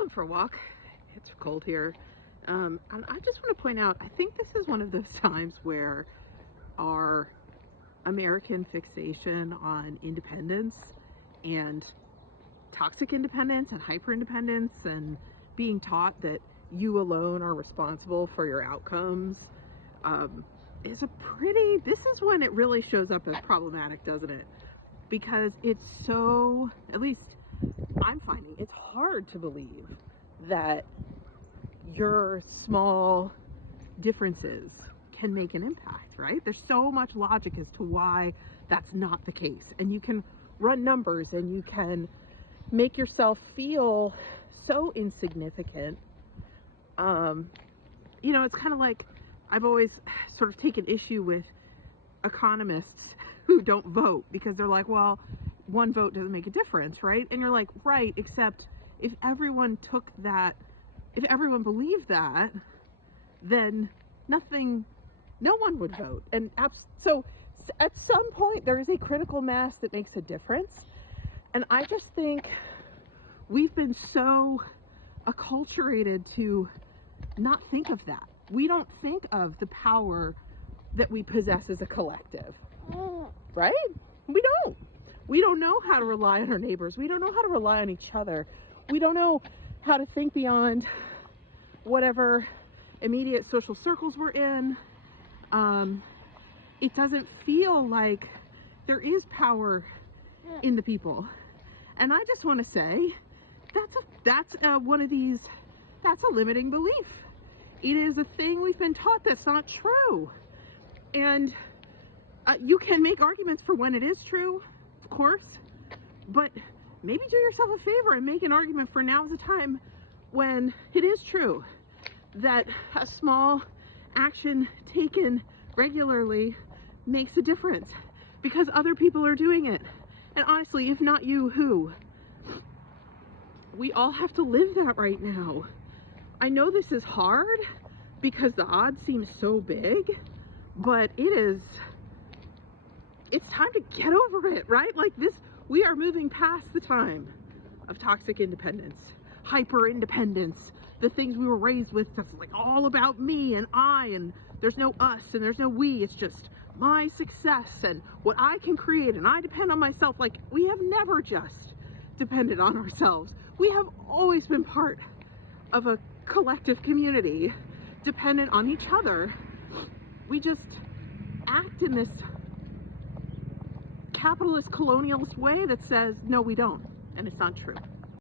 Welcome for a walk. It's cold here. And I just want to point out, I think this is one of those times where our American fixation on independence and toxic independence and hyper independence and being taught that you alone are responsible for your outcomes is this is when it really shows up as problematic, doesn't it? Because it's so, at least I'm finding it's hard to believe that your small differences can make an impact, right? There's so much logic as to why that's not the case. And you can run numbers and you can make yourself feel so insignificant. You know, it's kind of like I've always sort of taken issue with economists who don't vote because they're like, well, one vote doesn't make a difference, right? And you're like, right, except if everyone took that, if everyone believed that, then no one would vote. And so at some point there is a critical mass that makes a difference. And I just think we've been so acculturated to not think of that. We don't think of the power that we possess as a collective, right? We don't. We don't know how to rely on our neighbors. We don't know how to rely on each other. We don't know how to think beyond whatever immediate social circles we're in. It doesn't feel like there is power in the people. And I just want to say that's one of these, that's a limiting belief. It is a thing we've been taught that's not true. And you can make arguments for when it is true, of course, but maybe do yourself a favor and make an argument for now's the time when it is true that a small action taken regularly makes a difference because other people are doing it. And honestly, if not you, who? We all have to live that right now. I know this is hard because the odds seem so big, but it's time to get over it, right? Like this, we are moving past the time of toxic independence, hyper independence, the things we were raised with that's like all about me and I, and there's no us and there's no we, it's just my success and what I can create and I depend on myself. Like we have never just depended on ourselves. We have always been part of a collective community dependent on each other. We just act in this capitalist colonialist way that says, no, we don't. And it's not true.